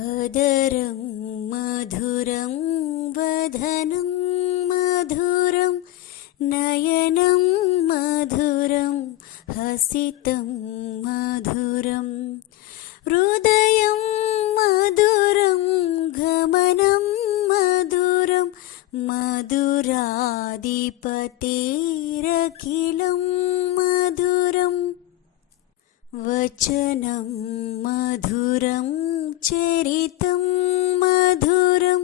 अदरं मधुरं वदनं मधुरं नयनं मधुरं हसितं मधुरं हृदयं मधुरं गमनं मधुरं मधुराधिपतेरखिलं मधुरम् वचनं मधुरं चरितं मधुरं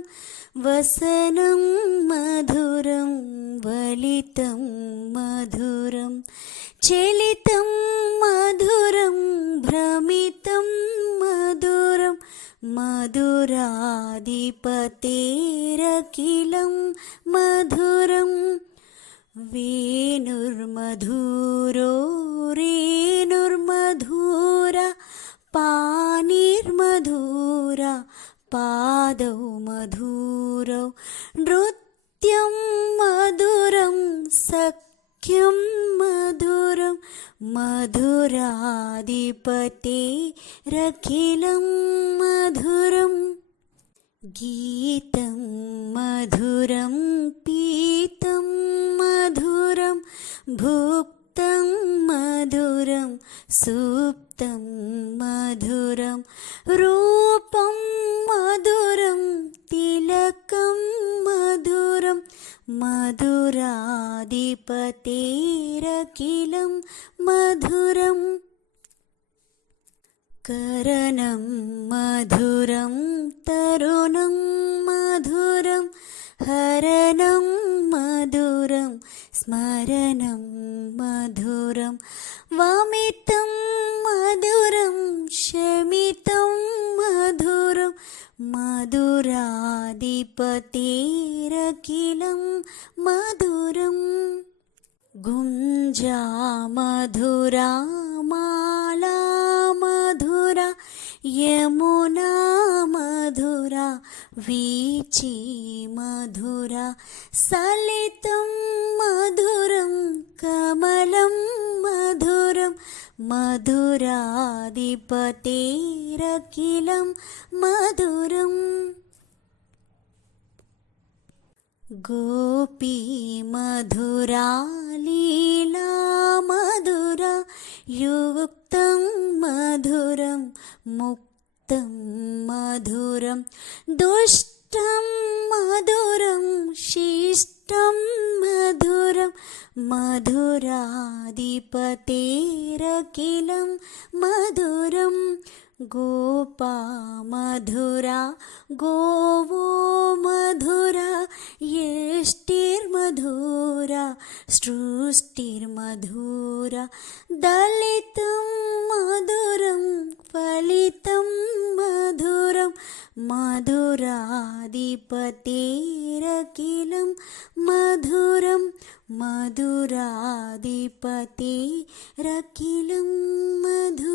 वसनं मधुरं वलितं मधुरं चलितं मधुरं भ्रमितं मधुरं मधुराधिपतेरखिलं मधुरम् वेणुर्मधुरो रेणुर्मधुरा पाणिर्मधुरा पादौ मधुरौ नृत्यं मधुरं सख्यं मधुरं मधुराधिपतेरखिलं मधुरम् गीतं मधुरं पीतं मधुरं भुक्तं मधुरं सुप्तं मधुरं रूपं मधुरं तिलकं मधुरं मधुराधिपतेरखिलं मधुरम् करणं मधुरं तरुणं मधुरं हरणं मधुरं स्मरणं मधुरं वमितं मधुरं शमितं मधुरं मधुराधिपतेरखिलं मधुरम् गुञ्जा मधुरा माला मधुरा यमुना मधुरा वीची मधुरा सलितं मधुरं कमलं मधुरं मधुराधिपतेरखिलं मधुरम् गोपी मधुरा लीला मधुरा युक्तं मधुरं मुक्तं मधुरं दुष्टं मधुरं शिष्टं मधुरं मधुराधिपतेरखिलं मधुरम् गोपा मधुरा गोवो मधुरा यष्टिर्मधुरा सृष्टिर्मधुरा दलितं मधुरं फलितं मधुरं मधुराधिपतेरखिलं मधुरं मधुराधिपतेरखिलं मधुरम्।